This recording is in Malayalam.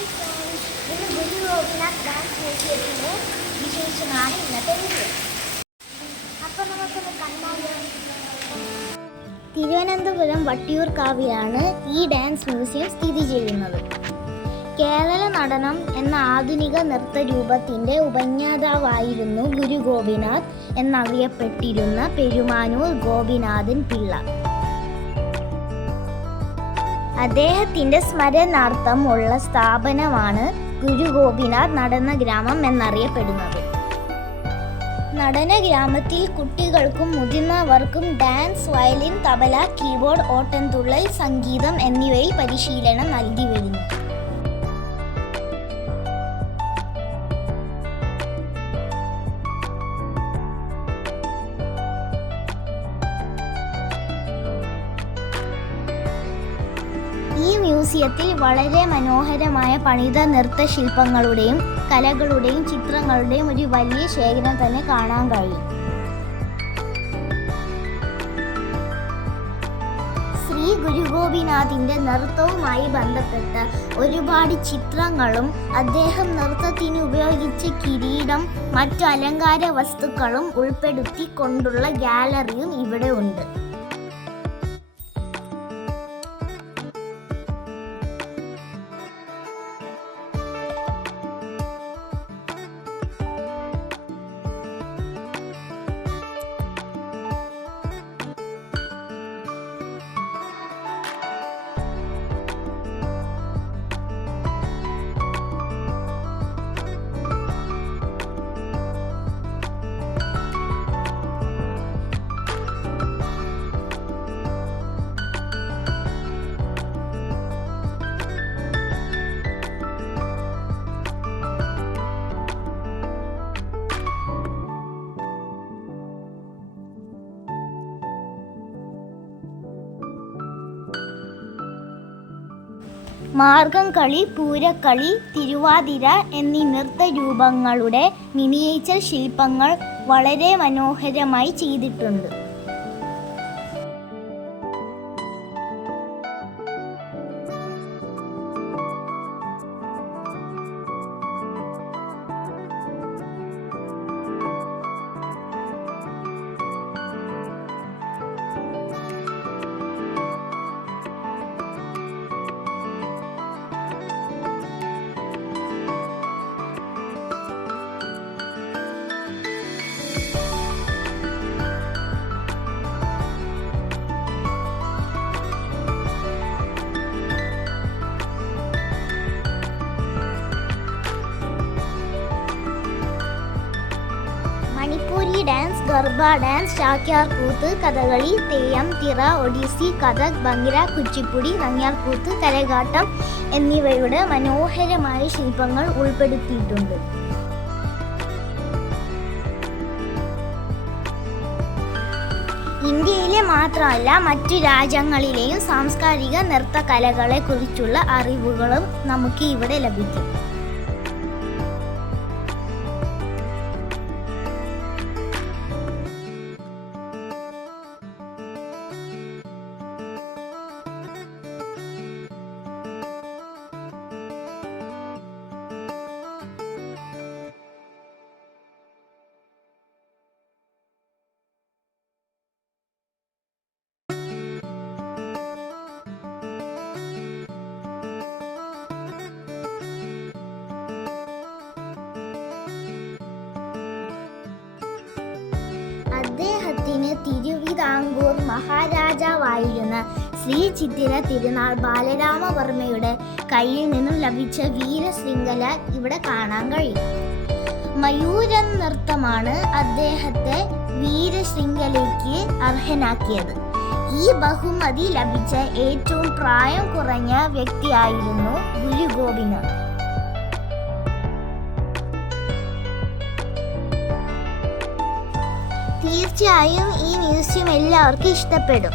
ഹായ് ഫ്രണ്ട്സ്, ഇന്ന് ഗുരു ഗോപിനാഥ് ഡാൻസ് മ്യൂസിയത്തിൻ്റെ വിശേഷമാണ് ഇന്നത്തെ വീഡിയോ. അപ്പോൾ നമുക്കൊന്ന് കണ്ടാലോ. തിരുവനന്തപുരം വട്ടിയൂർക്കാവിലാണ് ഈ ഡാൻസ് മ്യൂസിയം സ്ഥിതി ചെയ്യുന്നത്. കേരള നടനം എന്ന ആധുനിക നൃത്തരൂപത്തിൻ്റെ ഉപജ്ഞാതാവായിരുന്നു ഗുരു ഗോപിനാഥ് എന്നറിയപ്പെട്ടിരുന്ന പെരുമാനൂർ ഗോപിനാഥൻ പിള്ള. അദ്ദേഹത്തിൻ്റെ സ്മരണാർത്ഥം ഉള്ള സ്ഥാപനമാണ് ഗുരു ഗോപിനാഥ് നടനഗ്രാമം എന്നറിയപ്പെടുന്നത്. നടനഗ്രാമത്തിൽ കുട്ടികൾക്കും മുതിർന്നവർക്കും ഡാൻസ്, വയലിൻ, തബല, കീബോർഡ്, ഓട്ടൻതുള്ളൽ, സംഗീതം എന്നിവയിൽ പരിശീലനം നൽകി വരുന്നു. ഈ മ്യൂസിയത്തിൽ വളരെ മനോഹരമായ പണിത നൃത്തശില്പങ്ങളുടെയും കലകളുടെയും ചിത്രങ്ങളുടെയും ഒരു വലിയ ശേഖരം തന്നെ കാണാൻ കഴിയും. ശ്രീ ഗുരു ഗോപിനാഥിൻ്റെ നൃത്തവുമായി ബന്ധപ്പെട്ട ഒരുപാട് ചിത്രങ്ങളും അദ്ദേഹം നൃത്തത്തിന് ഉപയോഗിച്ച കിരീടം, മറ്റു അലങ്കാര വസ്തുക്കളും ഉൾപ്പെടുത്തിക്കൊണ്ടുള്ള ഗാലറിയും ഇവിടെ ഉണ്ട്. മാർഗംകളി, പൂരക്കളി, തിരുവാതിര എന്നീ നൃത്തരൂപങ്ങളുടെ മിനിയേച്ചർ ശില്പങ്ങൾ വളരെ മനോഹരമായി ചെയ്തിട്ടുണ്ട്. മണിപ്പൂരി ഡാൻസ്, ഗർഭ ഡാൻസ്, ചാക്യാർ കൂത്ത്, കഥകളി, തെയ്യം, തിറ, ഒഡീസി, കഥക്, ഭംഗിര, കുച്ചിപ്പുടി, നങ്ങ്യാർകൂത്ത്, കരകാട്ടം എന്നിവയുടെ മനോഹരമായ ശില്പങ്ങൾ ഉൾപ്പെടുത്തിയിട്ടുണ്ട്. ഇന്ത്യയിലെ മാത്രമല്ല മറ്റു രാജ്യങ്ങളിലെയും സാംസ്കാരിക നൃത്ത കലകളെക്കുറിച്ചുള്ള അറിവുകളും നമുക്ക് ഇവിടെ ലഭിക്കും. അദ്ദേഹത്തിന് തിരുവിതാംകൂർ മഹാരാജാവായിരുന്ന ശ്രീ ചിത്തിര തിരുനാൾ ബാലരാമവർമ്മയുടെ കയ്യിൽ നിന്നും ലഭിച്ച വീരശൃംഖല ഇവിടെ കാണാൻ കഴിയും. മയൂര നൃത്തമാണ് അദ്ദേഹത്തെ വീരശൃംഖലയ്ക്ക് അർഹനാക്കിയത്. ഈ ബഹുമതി ലഭിച്ച ഏറ്റവും പ്രായം കുറഞ്ഞ വ്യക്തിയായിരുന്നു ഗുരു ഗോപിനാഥ്. തീർച്ചയായും ഈ മ്യൂസിയം എല്ലാവർക്കും ഇഷ്ടപ്പെടും.